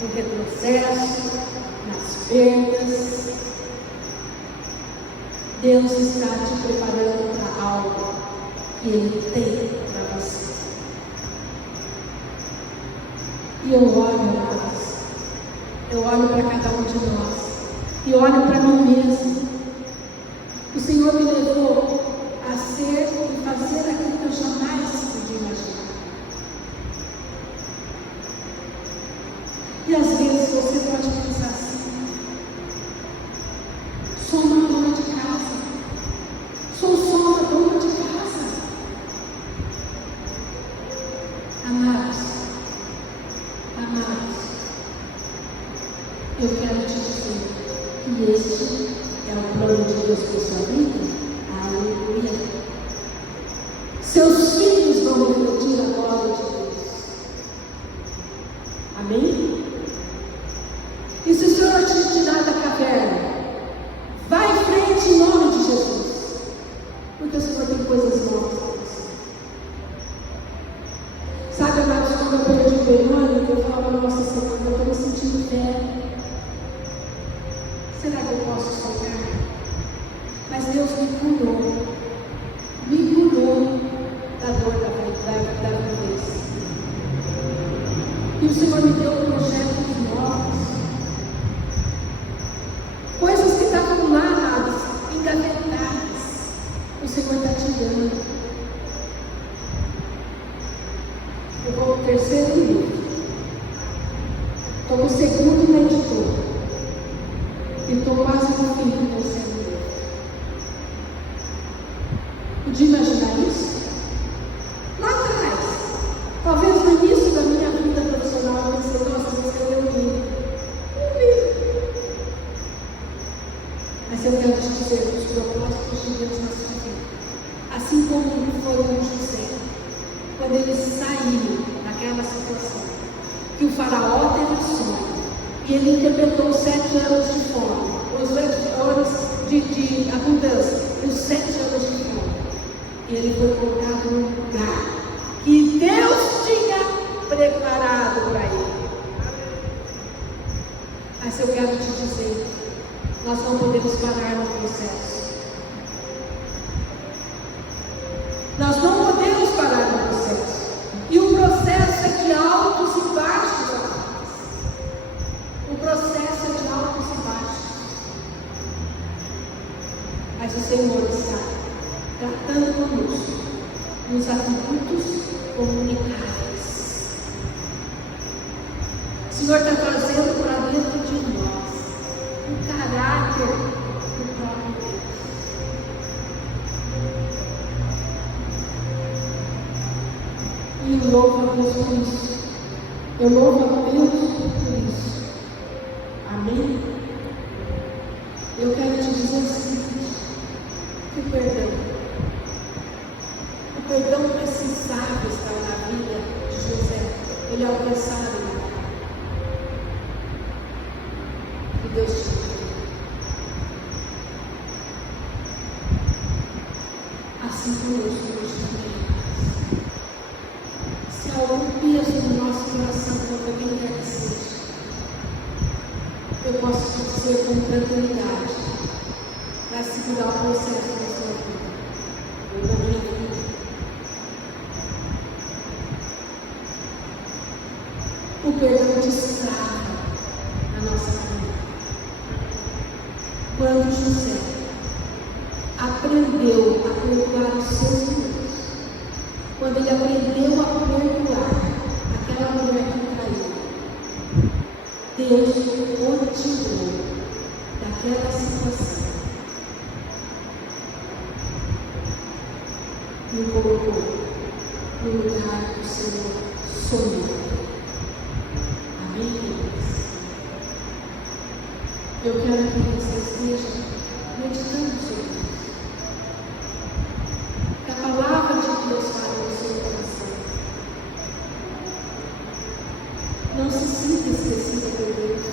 No retrocesso, nas perdas. Deus está te preparando para algo que Ele tem para você. E eu olho, amados, eu olho para cada um de nós, e olho para mim mesmo. O Senhor me levou a ser e fazer aquilo que eu jamais podia imaginar. E às vezes você pode pensar assim, sou uma dona de casa, sou só uma dona de casa. Amados, eu quero te dizer que este Porque o Senhor tem coisas novas para você. Sabe, amados, quando eu perdi o Benoni, eu falava, nossa Senhor, eu estou me sentindo velho. Será que eu posso sonhar? Mas Deus me curou da dor da velhice. E o Senhor me deu projetos novos, coisas que estavam lá, amados, engavetadas. O Senhor está te dando. Eu vou ao terceiro livro. Estou no segundo na editora. E estou quase no fim do terceiro livro. Podia imaginar isso? Lá atrás, talvez no início da minha vida profissional, eu pensei, nossa, você leu um livro. Um livro. Mas eu quero te dizer os propósitos de Deus na sua vida. Assim como foi com José. Quando ele saiu daquela situação, que o faraó teve um sonho, e ele interpretou os 7 anos de fome, os 7 anos de abundância, e os 7 anos de fome. E ele foi colocado no lugar que Deus tinha preparado para ele. Mas eu quero te dizer, nós não podemos parar no processo. Nós não podemos parar no processo. E o processo é de altos e baixos, amados. O processo é de altos e baixos. Mas o Senhor está tratando conosco nos atributos comunicáveis. O Senhor está trazendo para dentro de nós o caráter do próprio Deus. E eu louvo a Deus por isso. Eu louvo a Deus por isso. Amém? Eu quero te dizer o seguinte: que o perdão precisava estar na vida de José. Ele é alcançado. E Deus te deu. Assim conosco hoje também. Se há algum peso no nosso coração contra quem quer que seja, eu posso te dizer com tranquilidade, vai segurar o processo da sua vida, ou da minha vida. O perdão destrava a nossa vida. Quando José aprendeu a perdoar os seus irmãos, quando ele aprendeu a perdoar aquela mulher que traiu, Deus o tirou daquela situação e o colocou no lugar do Senhor sonhou. Amém, queridos? Eu quero que você esteja meditando sobre isso. Que a palavra de Deus fale no seu coração. Não se sinta esquecida por Deus.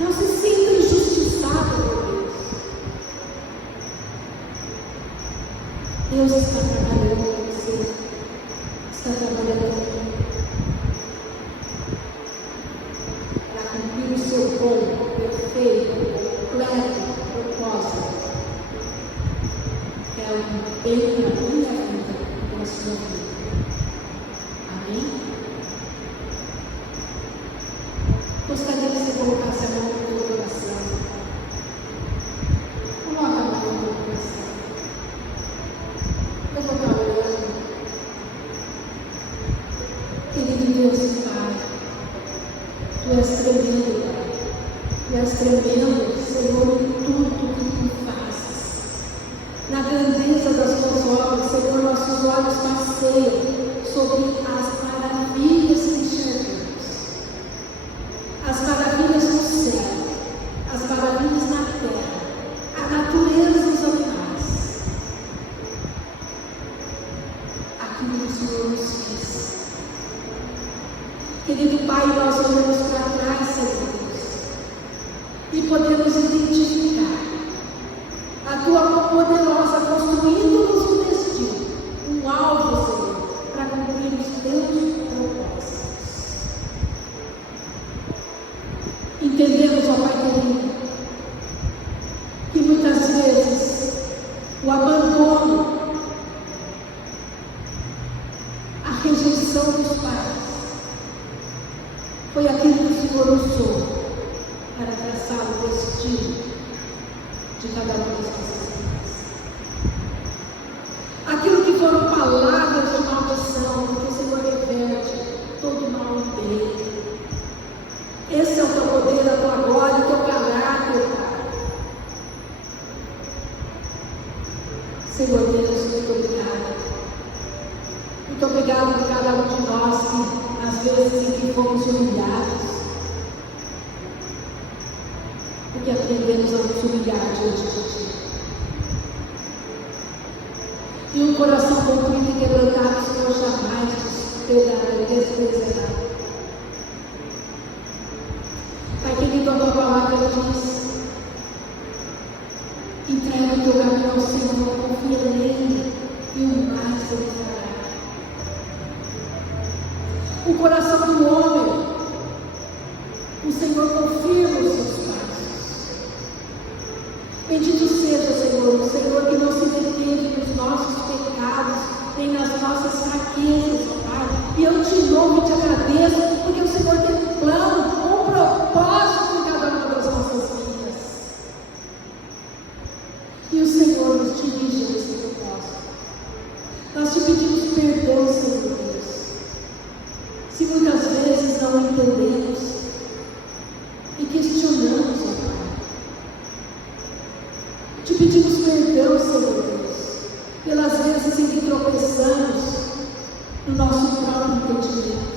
Não se sinta injustiçada por Deus. Deus está trabalhando com você. Está trabalhando com você. Para cumprir o seu bom, perfeito, completo propósito. É o bem na minha vida e na sua vida. Amém? Gostaria que você colocasse a mão no teu coração. Coloca a mão no teu coração. Eu vou estar orando. Querido Deus e Pai, Tu és tremendo, Pai. Tu és tremendo, Senhor, em tudo que Tu fazes. Na grandeza das Tuas obras, Senhor, nossos olhos passeiam sobre as maravilhas que enxergamos. As maravilhas no céu, as maravilhas na terra, a natureza dos animais. Aquilo que o Senhor nos fez. Querido Pai, nós olhamos para trás, Senhor Deus, e podemos identificar a Tua poder, a tua glória, o teu caráter, Pai. Senhor Deus, muito obrigada. Muito obrigada por cada um de nós que, às vezes, em que fomos humilhados, porque aprendemos a nos humilhar diante de Ti. E um coração contrito e quebrantado, Senhor, jamais desprezará. Pai querido, a tua palavra diz: entrega o teu caminho ao Senhor, confia nele e o mais ele fará. O coração do homem, o Senhor confirma os seus passos. Bendito seja, Senhor, o Senhor que não se deteve nos nossos pecados, nem nas nossas fraquezas, Pai. E eu te louvo e te agradeço, porque o Senhor tem um plano, um propósito em cada uma das nossas vidas. E o Senhor nos dirige nesse propósito. Nós te pedimos perdão, Senhor Deus, se muitas vezes não entendemos e questionamos, ó Pai. Te pedimos perdão, Senhor Deus, pelas vezes em que tropeçamos no nosso próprio entendimento.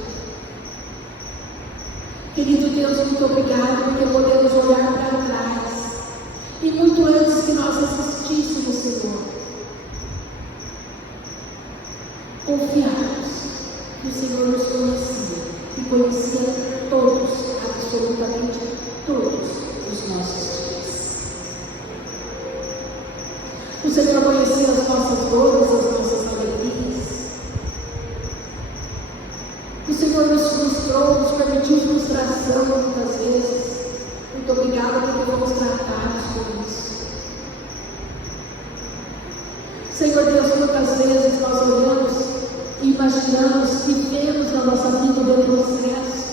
Querido Deus, muito obrigado, porque podemos olhar para trás e muito antes que nós assistíssemos, Senhor, confiarmos que o Senhor nos conhecia e conhecia todos, absolutamente todos os nossos dias. O Senhor conhecia as nossas dores, as nossas alegrias. O Senhor nos frustrou, nos permitiu frustração muitas vezes. Muito obrigada porque fomos tratados por isso. Senhor Deus, quantas vezes nós olhamos e imaginamos e vemos na nossa vida o retrocesso.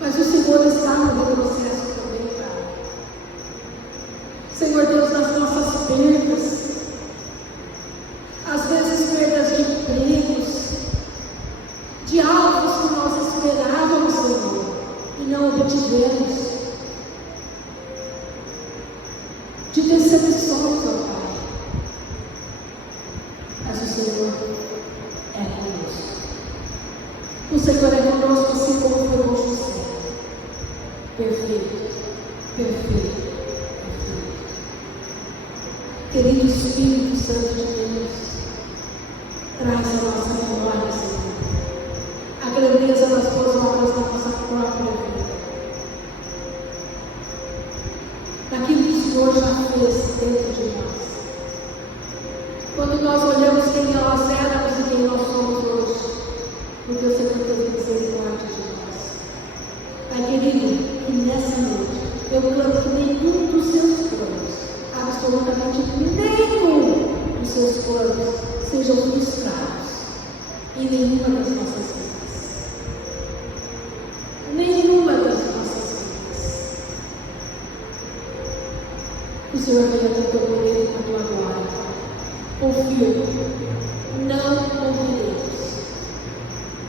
Mas o Senhor está no retrocesso também, Pai. Senhor Deus, nas nossas perdas, às vezes perdas de empregos, de alvos que nós esperávamos, Senhor, e não obtivemos, de decepções, ó Pai. Mas o Senhor é conosco. O Senhor é conosco assim como foi com José. Perfeito, perfeito, perfeito. Querido Espírito Santo de Deus, traz a nossa memória, Senhor, a grandeza das tuas obras na nossa própria vida. Daquilo que o Senhor já fez dentro de nós. Quando nós olhamos quem nós éramos e quem nós somos hoje, porque o Senhor teve misericórdia de nós. Pai querido, que nessa noite eu clamo que nenhum dos seus planos, absolutamente nenhum dos seus planos, sejam frustrados em nenhuma das nossas vidas. Nenhuma das nossas vidas. O Senhor venha com o teu poder e com a tua glória. Confio, não ouviremos,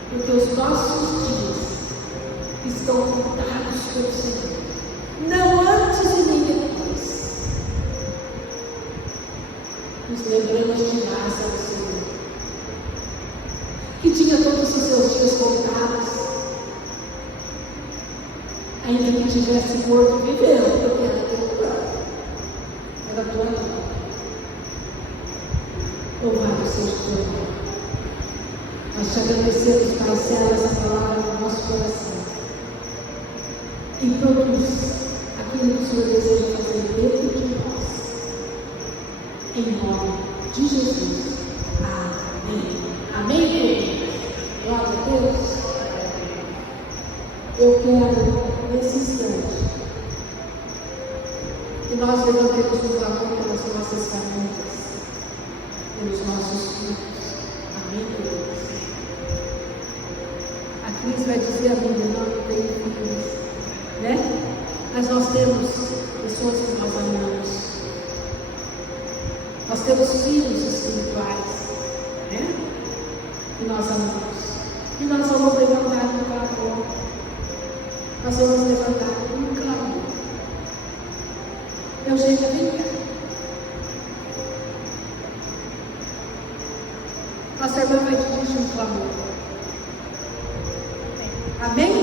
porque os nossos dias estão contados pelo Senhor, não antes e nem depois. Nos lembramos de Lázaro, Senhor, que tinha todos os seus dias contados, ainda que tivesse morto vivendo, porque era teu plano, era tua vida. Louvado seja o teu nome. Nós te agradecemos, Pai, sela essa palavra no nosso coração e produz aquilo que o Senhor deseja fazer dentro de nós. Em nome de Jesus. Amém. Amém, queridos? Glória a Deus. Eu quero, nesse instante, que nós levantemos o clamor pelas nossas famílias, pelos nossos filhos. Amém, queridos? A Cris vai dizer a mim, não tenho filhos, né? Mas nós temos pessoas que nós amamos. Nós temos filhos espirituais, né? Que nós amamos. E nós vamos levantar um clamor. nós vamos levantar um clamor. Eugênia, vem cá. Nossa irmã vai dirigir um clamor. Amém?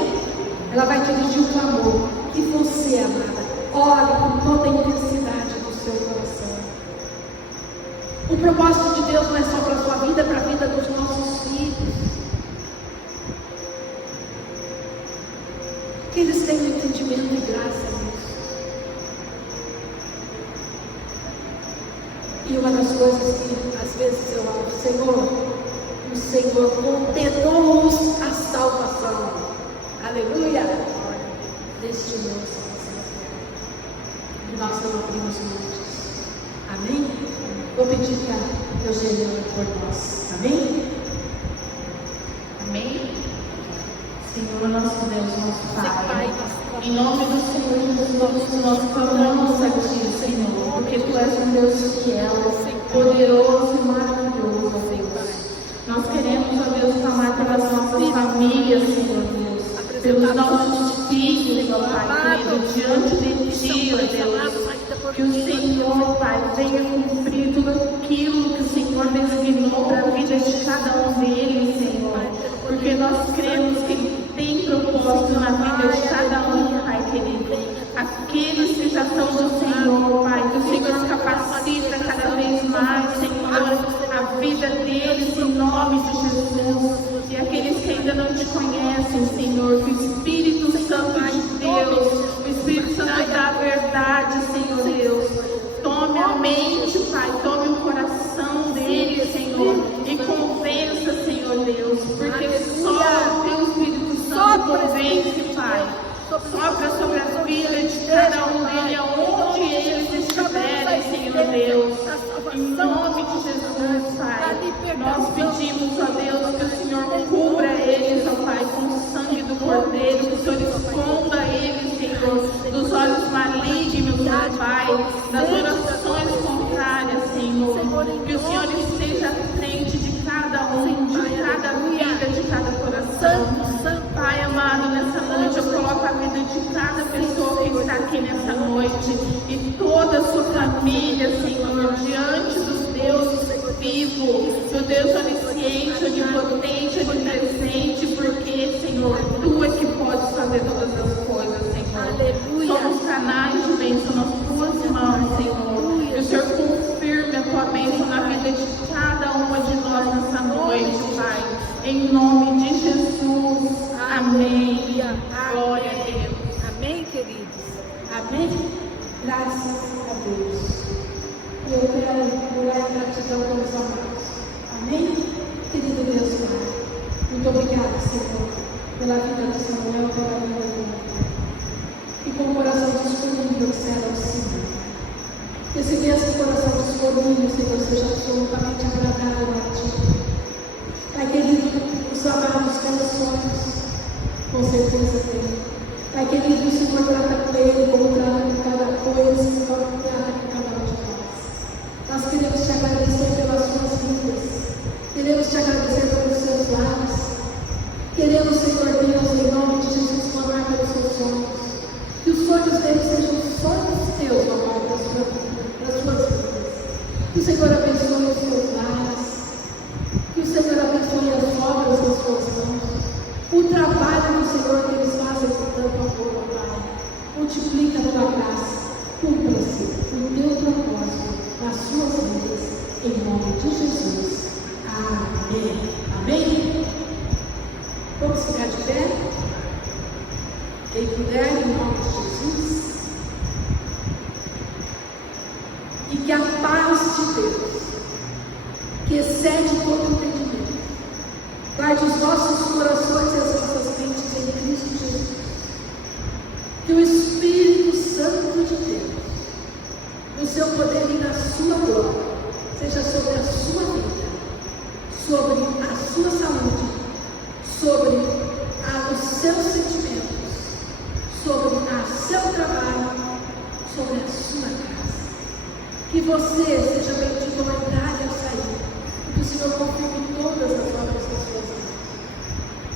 Ela vai dirigir um clamor. E você, amada, ore com toda a intensidade do seu coração. O propósito de Deus não é só para a sua vida, é para a vida dos nossos filhos. Que eles tenham entendimento e graça nisso. E uma das coisas que às vezes eu oro, o Senhor ordenou-os a salvação. Aleluia! Deste novo e nós não abrimos mãos. Amém? Vou pedir que a Eugênia ore por nós. Amém? Amém? Senhor, nosso Deus, nosso Pai, em nome do Senhor Jesus, nós clamamos a Ti, Senhor, porque Tu és um Deus fiel, poderoso e maravilhoso, Senhor. Nós queremos, ó Deus, clamar pelas nossas famílias, Senhor Deus, pelos nossos filhos, ó Pai querido, diante de Ti, ó Deus, que o Senhor, Pai, venha cumprir tudo aquilo que o Senhor designou para a vida de cada um deles, Senhor, porque nós cremos que Ele tem propósito na vida de cada um, Pai querido. Aqueles que já são do Senhor, Pai, que o Senhor os capacita cada vez mais, Senhor, a vida deles em nome de Jesus. E aqueles que ainda não Te conhecem, Senhor, que o Espírito Santo de Deus, o Espírito Santo da verdade, Senhor Deus, tome a mente, Pai, tome o coração deles, Senhor, e convença, Senhor Deus, porque só o Teu Espírito Santo convence, Pai. Sopra sobre a vida de cada um deles, aonde eles estiverem, Senhor Deus. Em nome de Jesus, Pai, nós pedimos, ó Deus, que o Senhor cubra eles, ó Pai, com o sangue do Cordeiro, que o Senhor esconda eles, Senhor, dos olhos malignos, ó Pai, das orações contrárias, Senhor. Que o Senhor esteja à frente de cada um, de cada vida, de cada coração. Pai amado, nessa noite eu coloco a vida de cada pessoa que está aqui nessa noite e toda a sua família, Senhor, diante do Deus vivo, do Deus onisciente, onipotente, onipresente, porque, Senhor, Tu é que podes fazer todas as coisas, Senhor. Aleluia. Somos canais de bênção nas Tuas mãos, Senhor. Que o Senhor confirme a Tua bênção na vida de cada uma de nós nessa noite, Pai. Em nome de Jesus. Amém. Glória a Deus. Amém, queridos. Amém. Graças a Deus. E eu quero orar gratidão pelos amados. Amém. Querido Deus Pai, muito obrigada, Senhor, pela vida do Samuel, pela vida do Senhor. E com o coração disponível, será o Senhor. Que esse mesmo coração disponível, Senhor, seja absolutamente agradável a Ti. Pai querido, os amados têm sonhos, com certeza tem. Pai querido, o Senhor trata com ele, como trata com cada coisa, o Senhor trata com cada um de nós. Nós queremos Te agradecer pelas Suas vidas, queremos Te agradecer pelos Seus lares, queremos, Senhor Deus, em nome de Jesus, clamar pelos Seus sonhos. Que os sonhos deles sejam os sonhos Teus, ó Pai, das Suas vidas. Que o Senhor abençoe os Seus lares. Que o Senhor abençoe as obras das Suas mãos. O trabalho do Senhor que eles fazem com tanto amor, Pai. Multiplica a Tua graça. Cumpra-se o Teu propósito nas Suas vidas. Em nome de Jesus. Amém. Amém. Vamos ficar de pé? Quem puder, em nome de Jesus. E que a paz de Deus, que excede todo entendimento, guarde os nossos corações e as nossas mentes em Cristo Jesus. Que o Espírito Santo de Deus, no seu poder e na sua glória, seja sobre a sua vida, sobre a sua saúde, sobre os seus sentimentos, sobre o seu trabalho, sobre a sua casa. Que você seja bendito ao entrar e ao sair. Que o Senhor confirme todas as obras das suas mãos.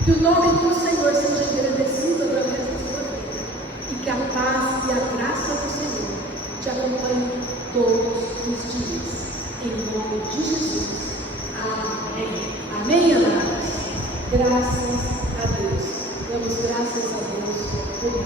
Que o nome do Senhor seja engrandecido através da sua vida. que a paz e a graça do Senhor te acompanhem todos os dias. Em nome de Jesus. Amém. Amém, amados? Graças a Deus. Damos graças a Deus por isso.